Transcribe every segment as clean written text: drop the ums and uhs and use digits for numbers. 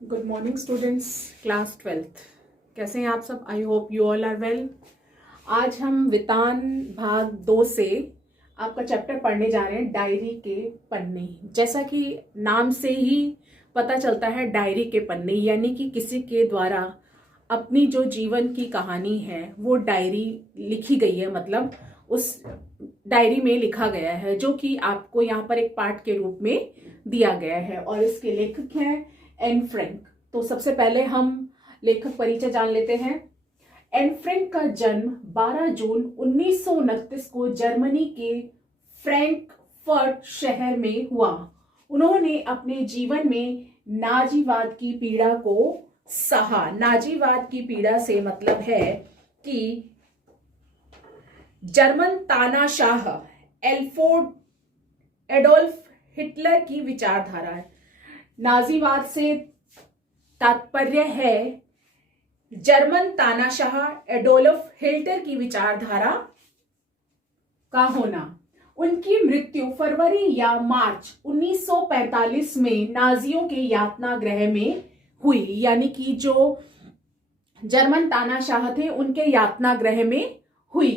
Good morning students, class 12th। कैसे हैं आप सब? I hope you all are well. आज हम वितान भाग 2 से आपका चैप्टर पढ़ने जा रहे हैं, डायरी के पन्ने। जैसा कि नाम से ही पता चलता है, डायरी के पन्ने यानी कि किसी के द्वारा अपनी जो जीवन की कहानी है वो डायरी लिखी गई है, मतलब उस डायरी में लिखा गया है, जो कि आपको यहाँ पर एक पार्ट के रूप में दिया गया है। और इसके लेखक हैं एन फ्रैंक। तो सबसे पहले हम लेखक परिचय जान लेते हैं। एन फ्रैंक का जन्म 12 जून 1929 को जर्मनी के फ्रैंकफर्ट शहर में हुआ। उन्होंने अपने जीवन में नाजीवाद की पीड़ा को सहा। नाजीवाद की पीड़ा से मतलब है कि जर्मन तानाशाह एडोल्फ हिटलर की विचारधारा है। नाजीवाद से तात्पर्य है जर्मन तानाशाह एडोल्फ हिटलर की विचारधारा का होना। उनकी मृत्यु फरवरी या मार्च 1945 में नाजियों के यातना गृह में हुई, यानी कि जो जर्मन तानाशाह थे उनके यातना गृह में हुई।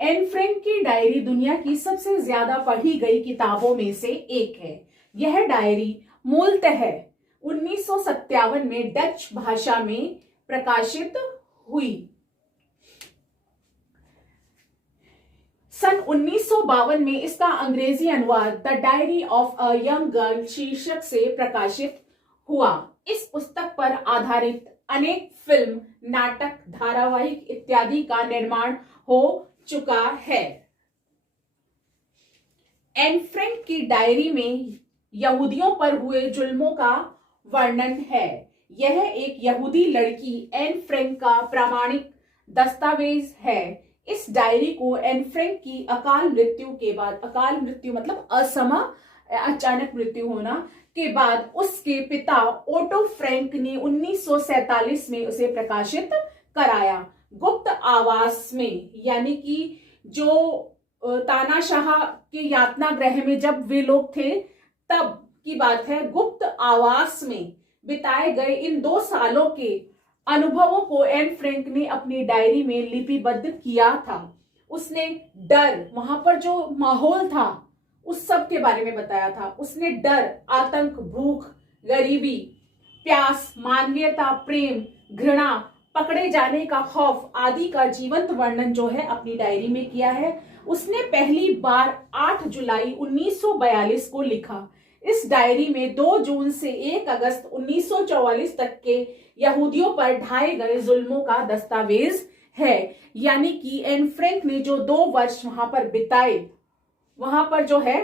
एन फ्रैंक की डायरी दुनिया की सबसे ज्यादा पढ़ी गई किताबों में से एक है। यह डायरी मूलतः 1957 में डच भाषा में प्रकाशित हुई। सन 1952 में इसका अंग्रेजी अनुवाद the diary of a young girl शीर्षक से प्रकाशित हुआ। इस पुस्तक पर आधारित अनेक फिल्म, नाटक, धारावाहिक इत्यादि का निर्माण हो चुका है। एन फ्रैंक की डायरी में यहूदियों पर हुए जुल्मों का वर्णन है। यह एक यहूदी लड़की एन फ्रैंक का प्रामाणिक दस्तावेज है। इस डायरी को एन फ्रैंक की अकाल मृत्यु के बाद, अकाल मृत्यु मतलब अचानक मृत्यु होना के बाद, उसके पिता ओटो फ्रैंक ने 1947 में उसे प्रकाशित कराया। गुप्त आवास में, यानी कि जो तानाशाह के यातना गृह में जब वे लोग थे तब की बात है। गुप्त आवास में बिताए गए इन 2 सालों के अनुभवों को एन फ्रैंक ने अपनी डायरी में लिपिबद्ध किया था। उसने डर, वहां पर जो माहौल था उस सब के बारे में बताया था। उसने डर, आतंक, भूख, गरीबी, प्यास, मानवीयता, प्रेम, घृणा, पकड़े जाने का खौफ आदि का जीवंत वर्णन जो है अपनी डायरी में किया है। उसने पहली बार 8 जुलाई 1942 को लिखा। इस डायरी में 2 जून से 1 अगस्त 1944 तक के यहूदियों पर ढाए गए जुल्मों का दस्तावेज है। यानी कि एन फ्रैंक ने जो 2 वर्ष वहां पर बिताए, वहां पर जो है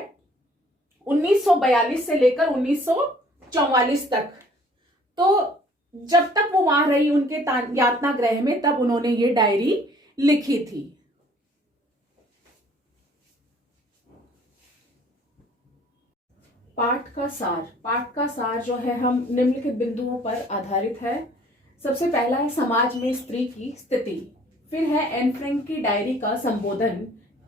1942 से लेकर 1944 तक, तो जब तक वो वहां रही उनके यातना गृह में, तब उन्होंने ये डायरी लिखी थी। पाठ का सार जो है हम निम्नलिखित बिंदुओं पर आधारित है। सबसे पहला है समाज में स्त्री की स्थिति, फिर है एन फ्रैंक की डायरी का संबोधन,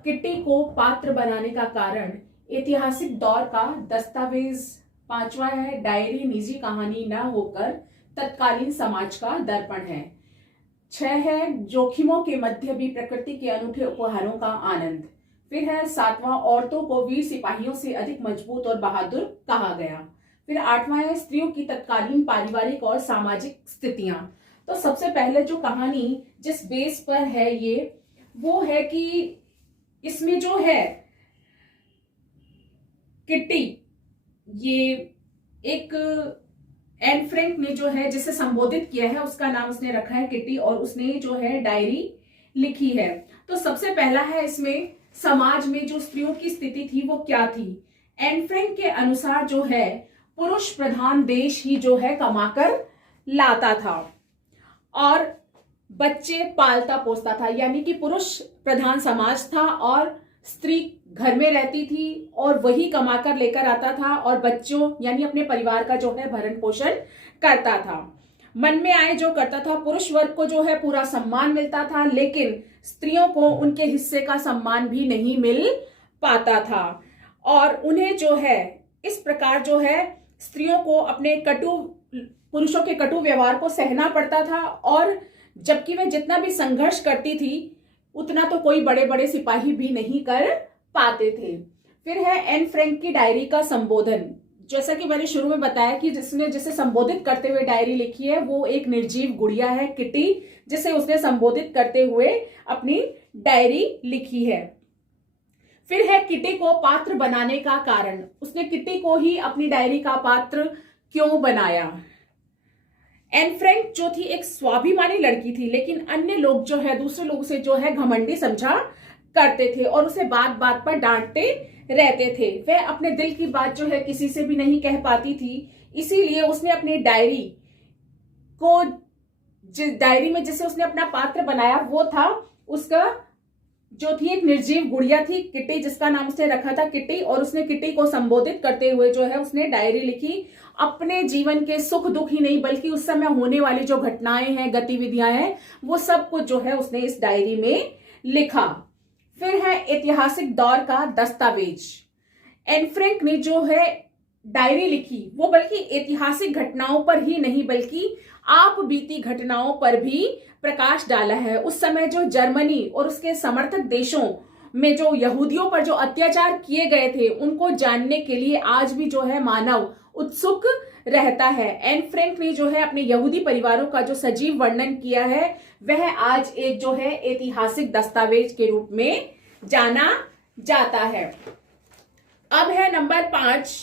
किट्टी को पात्र बनाने का कारण, ऐतिहासिक दौर का दस्तावेज, 5वां है डायरी निजी कहानी न होकर तत्कालीन समाज का दर्पण है, 6 है जोखिमों के मध्य भी प्रकृति के अनूठे उपहारों का आनंद, फिर है 7वां औरतों को वीर सिपाहियों से अधिक मजबूत और बहादुर कहा गया, फिर 8वां है स्त्रियों की तत्कालीन पारिवारिक और सामाजिक स्थितियां। तो सबसे पहले जो कहानी जिस बेस पर है ये, वो है कि इसमें जो है किट्टी, ये एक एन फ्रैंक ने जो है जिसे संबोधित किया है उसका नाम उसने रखा है किट्टी, और उसने जो है डायरी लिखी है। तो सबसे पहला है इसमें समाज में जो स्त्रियों की स्थिति थी वो क्या थी। एन फ्रैंक के अनुसार जो है पुरुष प्रधान देश ही जो है कमाकर लाता था और बच्चे पालता पोसता था, यानी कि पुरुष प्रधान समाज था और स्त्री घर में रहती थी और वही कमाकर लेकर आता था और बच्चों यानी अपने परिवार का जो है भरण पोषण करता था। मन में आए जो करता था। पुरुष वर्ग को जो है पूरा सम्मान मिलता था, लेकिन स्त्रियों को उनके हिस्से का सम्मान भी नहीं मिल पाता था और उन्हें जो है इस प्रकार जो है स्त्रियों को अपने कटु पुरुषों के कटु व्यवहार को सहना पड़ता था, और जबकि वह जितना भी संघर्ष करती थी उतना तो कोई बड़े बड़े सिपाही भी नहीं कर पाते थे। फिर है एन फ्रैंक की डायरी का संबोधन। जैसा कि मैंने शुरू में बताया कि जिसे संबोधित करते हुए डायरी लिखी है वो एक निर्जीव गुड़िया है, किटी, जिसे उसने संबोधित करते हुए अपनी डायरी लिखी है। फिर है किटी को पात्र बनाने का कारण। उसने किटी को ही अपनी डायरी का पात्र क्यों बनाया। एन फ्रैंक जो थी एक स्वाभिमानी लड़की थी, लेकिन अन्य लोग जो है दूसरे लोग से जो है घमंडी समझा करते थे और उसे बात बात पर डांटते रहते थे। वह अपने दिल की बात जो है किसी से भी नहीं कह पाती थी, इसीलिए उसने अपनी डायरी को, जिस डायरी में जिसे उसने अपना पात्र बनाया वो था उसका जो थी एक निर्जीव गुड़िया थी, किटी, जिसका नाम उसने रखा था किटी। और उसने किटी को संबोधित करते हुए जो है उसने डायरी लिखी। अपने जीवन के सुख दुख ही नहीं बल्कि उस समय होने वाली जो घटनाएं हैं, गतिविधियां हैं, वो सब कुछ जो है उसने इस डायरी में लिखा। फिर है ऐतिहासिक दौर का दस्तावेज। एन फ्रैंक ने जो है डायरी लिखी वो बल्कि ऐतिहासिक घटनाओं पर ही नहीं बल्कि आप बीती घटनाओं पर भी प्रकाश डाला है। उस समय जो जर्मनी और उसके समर्थक देशों में जो यहूदियों पर जो अत्याचार किए गए थे उनको जानने के लिए आज भी जो है मानव उत्सुक रहता है। एन फ्रैंक ने जो है अपने यहूदी परिवारों का जो सजीव वर्णन किया है वह आज एक जो है ऐतिहासिक दस्तावेज के रूप में जाना जाता है। अब है नंबर 5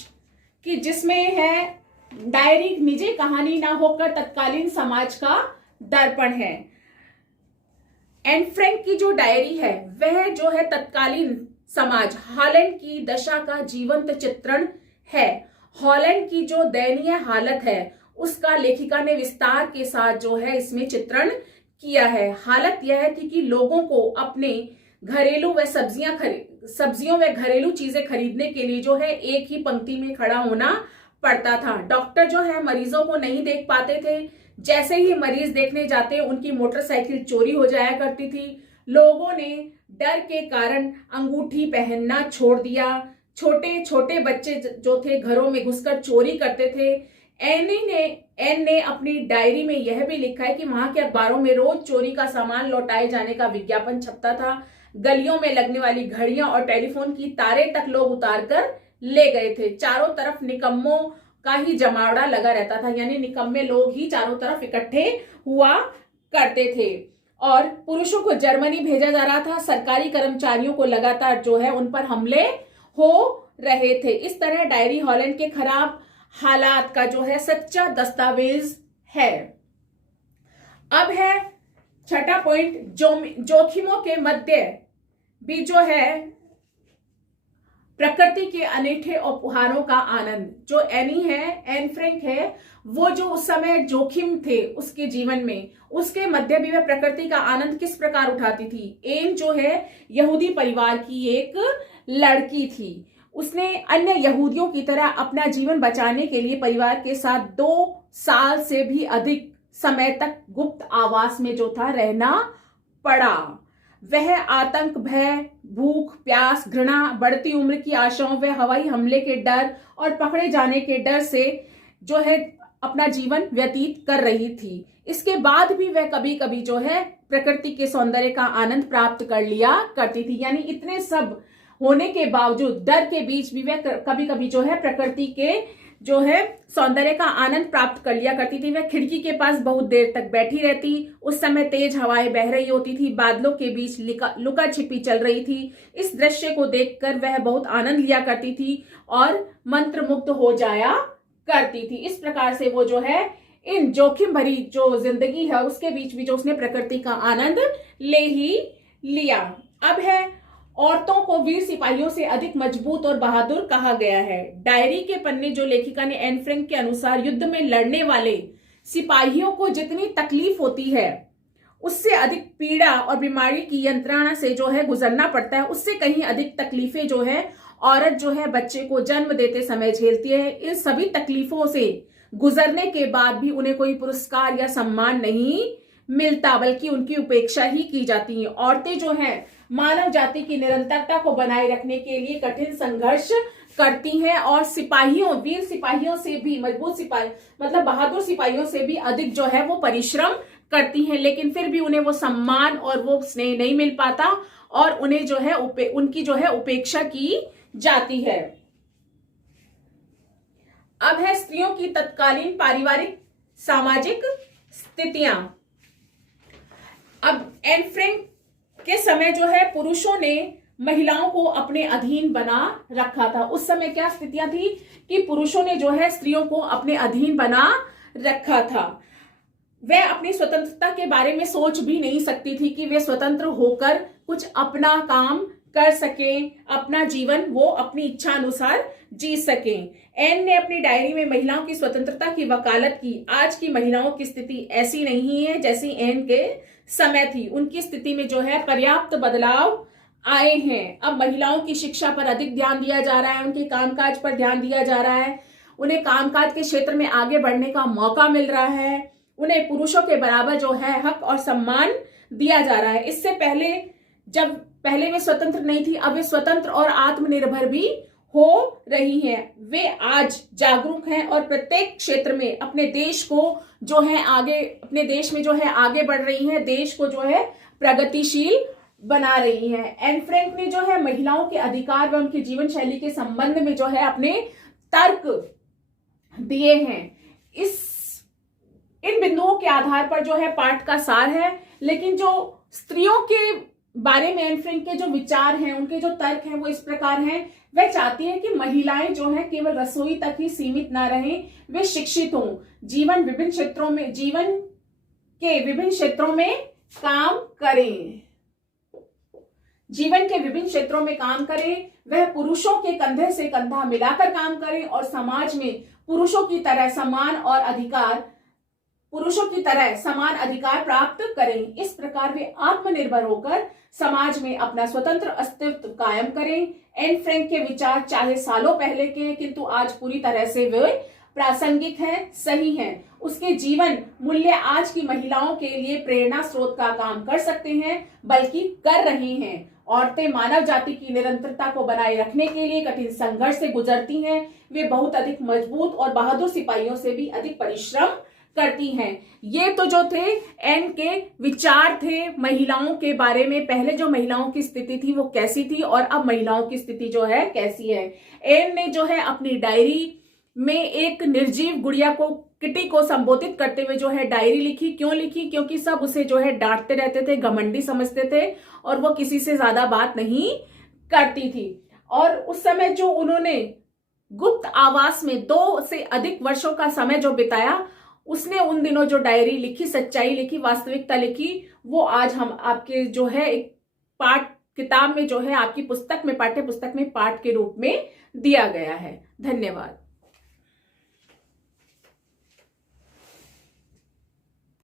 कि जिसमें है डायरी निजी कहानी ना होकर तत्कालीन समाज का दर्पण है। एन फ्रैंक की जो डायरी है वह जो है तत्कालीन समाज हॉलैंड की दशा का जीवंत चित्रण है। हॉलैंड की जो दयनीय हालत है उसका लेखिका ने विस्तार के साथ जो है इसमें चित्रण किया है। हालत यह थी कि लोगों को अपने घरेलू व सब्जियों व घरेलू चीजें खरीदने के लिए जो है एक ही पंक्ति में खड़ा होना पड़ता था। डॉक्टर जो है मरीजों को नहीं देख पाते थे। जैसे ही मरीज देखने जाते उनकी मोटरसाइकिल चोरी हो जाया करती थी। लोगों ने डर के कारण अंगूठी पहनना छोड़ दिया। छोटे छोटे बच्चे जो थे घरों में घुसकर चोरी करते थे। एन ने अपनी डायरी में यह भी लिखा है कि वहां के अखबारों में रोज चोरी का सामान लौटाए जाने का विज्ञापन छपता था। गलियों में लगने वाली घड़ियां और टेलीफोन की तारें तक लोग उतार कर ले गए थे। चारों तरफ निकम्मों का ही जमावड़ा लगा रहता था, यानी निकम्मे लोग ही चारों तरफ इकट्ठे हुआ करते थे। और पुरुषों को जर्मनी भेजा जा रहा था। सरकारी कर्मचारियों को लगातार जो है उन पर हमले हो रहे थे। इस तरह डायरी हॉलैंड के खराब हालात का जो है सच्चा दस्तावेज है। अब है छठा पॉइंट, जोखिमों के मध्य भी जो है प्रकृति के अनूठे उपहारों का आनंद। जो एन फ्रैंक है, वो जो उस समय जोखिम थे उसके जीवन में, उसके मध्य भी वह प्रकृति का आनंद किस प्रकार उठाती थी। एन जो है यहूदी परिवार की एक लड़की थी। उसने अन्य यहूदियों की तरह अपना जीवन बचाने के लिए परिवार के साथ 2 साल से भी अधिक समय तक गुप्त आवास में जो था रहना पड़ा। वह आतंक, भय, भूख, प्यास, घृणा, बढ़ती उम्र की आशाओं व हवाई हमले के डर और पकड़े जाने के डर से जो है अपना जीवन व्यतीत कर रही थी। इसके बाद भी वह कभी कभी जो है प्रकृति के सौंदर्य का आनंद प्राप्त कर लिया करती थी। यानी इतने सब होने के बावजूद, डर के बीच भी वह कभी कभी जो है प्रकृति के जो है सौंदर्य का आनंद प्राप्त कर लिया करती थी। वह खिड़की के पास बहुत देर तक बैठी रहती। उस समय तेज हवाएं बह रही होती थी, बादलों के बीच लुका छिपी चल रही थी। इस दृश्य को देखकर वह बहुत आनंद लिया करती थी और मंत्रमुग्ध हो जाया करती थी। इस प्रकार से वो जो है इन जोखिम भरी जो जिंदगी है उसके बीच भी जो उसने प्रकृति का आनंद ले ही लिया। अब है औरतों को वीर सिपाहियों से अधिक मजबूत और बहादुर कहा गया है। डायरी के पन्ने जो लेखिका ने एन फ्रैंक के अनुसार युद्ध में लड़ने वाले सिपाहियों को जितनी तकलीफ होती है उससे अधिक पीड़ा और बीमारी की यंत्रणा से जो है गुजरना पड़ता है, उससे कहीं अधिक तकलीफें जो है औरत जो है बच्चे को जन्म देते समय झेलती है। इन सभी तकलीफों से गुजरने के बाद भी उन्हें कोई पुरस्कार या सम्मान नहीं मिलता, बल्कि उनकी उपेक्षा ही की जाती है। औरतें जो हैं मानव जाति की निरंतरता को बनाए रखने के लिए कठिन संघर्ष करती हैं और सिपाहियों, वीर सिपाहियों से भी, मजबूत सिपाही मतलब बहादुर सिपाहियों से भी अधिक जो है वो परिश्रम करती हैं, लेकिन फिर भी उन्हें वो सम्मान और वो स्नेह नहीं मिल पाता और उन्हें जो है उनकी जो है उपेक्षा की जाती है। अब है स्त्रियों की तत्कालीन पारिवारिक सामाजिक स्थितियां। अब एन फ्रैंक के समय जो है पुरुषों ने महिलाओं को अपने अधीन बना रखा था। उस समय क्या स्थितियां थी कि पुरुषों ने जो है स्त्रियों को अपने अधीन बना रखा था। वह अपनी स्वतंत्रता के बारे में सोच भी नहीं सकती थी कि वे स्वतंत्र होकर कुछ अपना काम कर सकें, अपना जीवन वो अपनी इच्छा अनुसार जी सकें। एन ने अपनी डायरी में महिलाओं की स्वतंत्रता की वकालत की। आज की महिलाओं की स्थिति ऐसी नहीं है जैसी एन के समय थी। उनकी स्थिति में जो है पर्याप्त बदलाव आए हैं। अब महिलाओं की शिक्षा पर अधिक ध्यान दिया जा रहा है, उनके कामकाज पर ध्यान दिया जा रहा है, उन्हें कामकाज के क्षेत्र में आगे बढ़ने का मौका मिल रहा है, उन्हें पुरुषों के बराबर जो है हक और सम्मान दिया जा रहा है। इससे पहले जब पहले वे स्वतंत्र नहीं थी, अब वे स्वतंत्र और आत्मनिर्भर भी हो रही हैं। वे आज जागरूक हैं और प्रत्येक क्षेत्र में अपने देश को जो है आगे, अपने देश में जो है आगे बढ़ रही हैं, देश को जो है प्रगतिशील बना रही हैं। एन फ्रैंक ने जो है महिलाओं के अधिकार व उनके जीवन शैली के संबंध में जो है अपने तर्क दिए हैं। इन बिंदुओं के आधार पर जो है पाठ का सार है, लेकिन जो स्त्रियों के बारे में एन फ्रैंक के जो विचार हैं, उनके जो तर्क हैं वो इस प्रकार हैं। वह चाहती है कि महिलाएं जो है केवल रसोई तक ही सीमित ना रहें, वे शिक्षित हों, जीवन के विभिन्न क्षेत्रों में काम करें, जीवन के विभिन्न क्षेत्रों में काम करें, वह पुरुषों के कंधे से कंधा मिलाकर काम करें और समाज में पुरुषों की तरह समान अधिकार प्राप्त करें। इस प्रकार वे आत्मनिर्भर होकर समाज में अपना स्वतंत्र अस्तित्व कायम करें। एन फ्रैंक के विचार चाहे सालों पहले के हैं, किंतु आज पूरी तरह से वे प्रासंगिक हैं, सही हैं। उसके जीवन मूल्य आज की महिलाओं के लिए प्रेरणा स्रोत का काम कर सकते हैं, बल्कि कर रहे हैं। औरतें मानव जाति की निरंतरता को बनाए रखने के लिए कठिन संघर्ष से गुजरती हैं। वे बहुत अधिक मजबूत और बहादुर सिपाहियों से भी अधिक परिश्रम करती हैं। ये तो जो थे एन के विचार थे महिलाओं के बारे में। पहले जो महिलाओं की स्थिति थी वो कैसी थी और अब महिलाओं की स्थिति जो है कैसी है। एन ने जो है अपनी डायरी में एक निर्जीव गुड़िया को, किटी को संबोधित करते हुए जो है डायरी लिखी। क्यों लिखी? क्योंकि सब उसे जो है डांटते रहते थे, घमंडी समझते थे और वो किसी से ज्यादा बात नहीं करती थी। और उस समय जो उन्होंने गुप्त आवास में 2 से अधिक वर्षों का समय जो बिताया, उसने उन दिनों जो डायरी लिखी, सच्चाई लिखी, वास्तविकता लिखी, वो आज हम आपके जो है एक पाठ किताब में जो है आपकी पुस्तक में, पाठ्य पुस्तक में पाठ के रूप में दिया गया है। धन्यवाद।